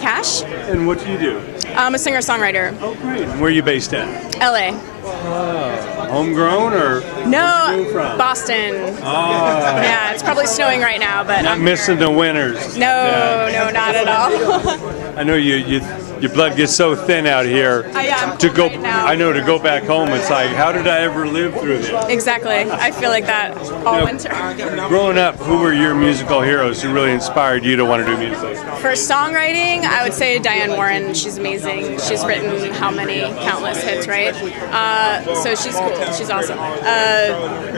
Cash. And what do you do? I'm a singer-songwriter. Oh, great. Where are you based at? LA. Homegrown or No, where'd you go from? Boston. Oh, Yeah, it's probably snowing right now, but not I'm missing here. the winters. No, not at all. I know your blood gets so thin out here. I'm To cold go, right now. I know, to go back home, it's like, how did I ever live through this? Exactly. I feel like that all winter. Growing up, who were your musical heroes who really inspired you to want to do music? For songwriting, I would say Diane Warren. She's amazing. She's written how many countless hits, right? So she's cool. She's awesome.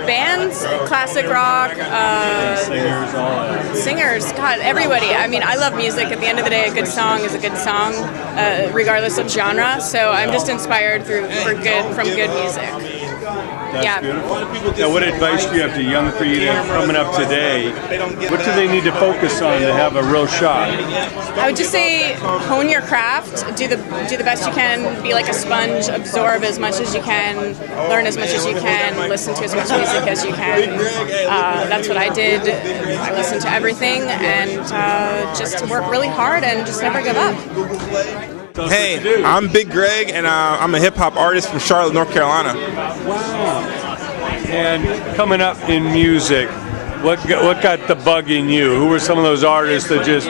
Bands, classic rock, Singers, all that. singers, God, everybody. I mean, I love music. At the end of the day, a good song is a good song, regardless of genre. So I'm just inspired from good music. That's beautiful. Now, what advice do you have to young creatives coming up today? What do they need to focus on to have a real shot? I would just say hone your craft, do the best you can, be like a sponge, absorb as much as you can, learn as much as you can, listen to as much music as you can. That's what I did. I listened to everything and just work really hard and just never give up. Hey, I'm Big Greg, and I'm a hip-hop artist from Charlotte, North Carolina. Wow. And coming up in music, what got the bug in you? Who were some of those artists that just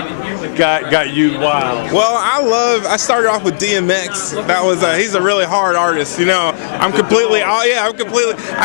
got you wild? Well, I started off with DMX. That was he's a really hard artist, you know. I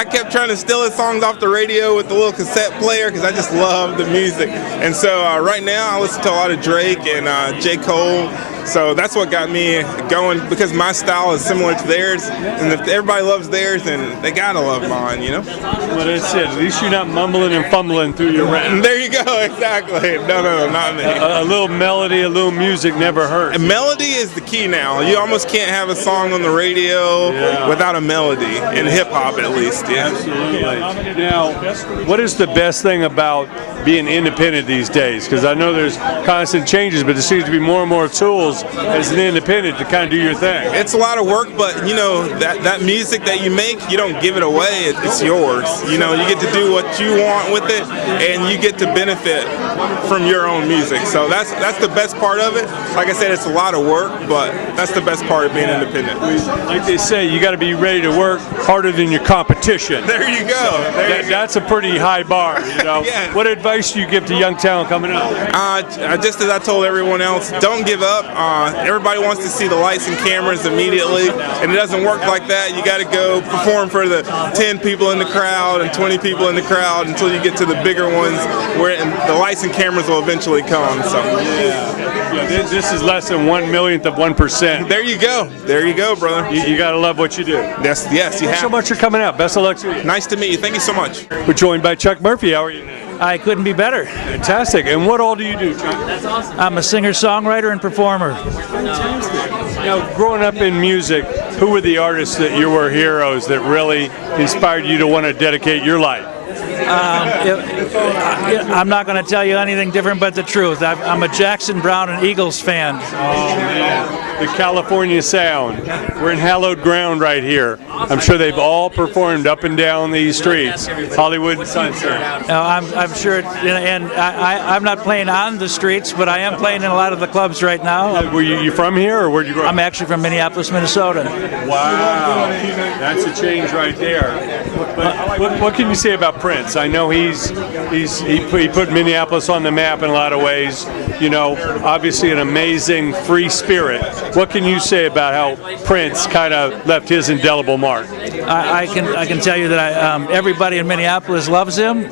kept trying to steal his songs off the radio with the little cassette player because I just love the music. And so right now I listen to a lot of Drake and J. Cole. So that's what got me going, because my style is similar to theirs, and if everybody loves theirs, then they gotta love mine, you know? Well, that's it. At least you're not mumbling and fumbling through your rap. There you go, exactly. No, not me. A little melody, a little music never hurts. And melody is the key now. You almost can't have a song on the radio without a melody, in hip-hop at least, yeah. Absolutely. Now, what is the best thing about being independent these days? Because I know there's constant changes, but there seems to be more and more tools as an independent to kind of do your thing. It's a lot of work, but you know, that music that you make, you don't give it away, it's yours. You know, you get to do what you want with it, and you get to benefit from your own music. So that's the best part of it. Like I said, it's a lot of work, but that's the best part of being independent. Like they say, you got to be ready to work harder than your competition. There you go. That's a pretty high bar, you know. Yeah. What advice do you give to young talent coming up? Just as I told everyone else, don't give up. Everybody wants to see the lights and cameras immediately, and it doesn't work like that. You got to go perform for the 10 people in the crowd and 20 people in the crowd until you get to the bigger ones, where the lights and cameras will eventually come. So this is less than 1/1,000,000th of 1%. there you go, brother. You got to love what you do. Yes, you Thanks have. so much for coming out. Best of luck to you. Nice to meet you. Thank you so much. We're joined by Chuck Murphy. How are you? I couldn't be better. Fantastic. And what all do you do, Chuck? I'm a singer, songwriter, and performer. Now, growing up in music, who were the artists that you were heroes that really inspired you to want to dedicate your life? I'm not going to tell you anything different but the truth. I'm a Jackson Browne and Eagles fan. Oh, man. The California sound. We're in hallowed ground right here. I'm sure they've all performed up and down these streets. Hollywood and Sunset. I'm sure, and I'm not playing on the streets, but I am playing in a lot of the clubs right now. Were you from here, or where'd you grow up? I'm actually from Minneapolis, Minnesota. Wow. That's a change right there. But what can you say about Prince? I know he put Minneapolis on the map in a lot of ways. You know, obviously an amazing free spirit. What can you say about how Prince kind of left his indelible mark? I can tell you that everybody in Minneapolis loves him.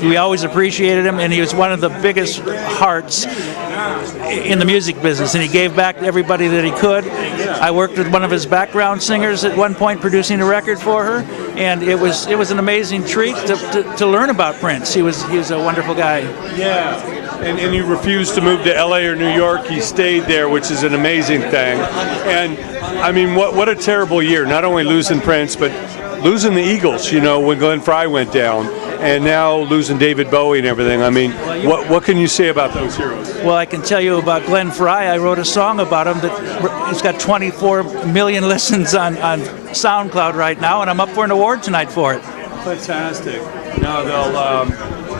We always appreciated him, and he was one of the biggest hearts in the music business, and he gave back to everybody that he could. I worked with one of his background singers at one point, producing a record for her, and it was an amazing treat to learn about Prince. He was a wonderful guy. Yeah. And you refused to move to LA or New York. He stayed there, which is an amazing thing. And I mean, what a terrible year. Not only losing Prince, but losing the Eagles, you know, when Glenn Frey went down. And now losing David Bowie and everything. I mean, what can you say about those heroes? Well, I can tell you about Glenn Frey. I wrote a song about him that it's got 24 million listens on SoundCloud right now, and I'm up for an award tonight for it. Fantastic. No,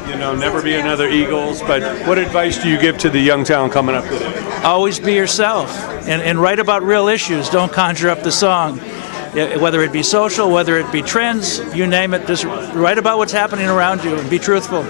You know, never be another Eagles. But what advice do you give to the young talent coming up today? Always be yourself and write about real issues. Don't conjure up the song. Whether it be social, whether it be trends, you name it, just write about what's happening around you and be truthful.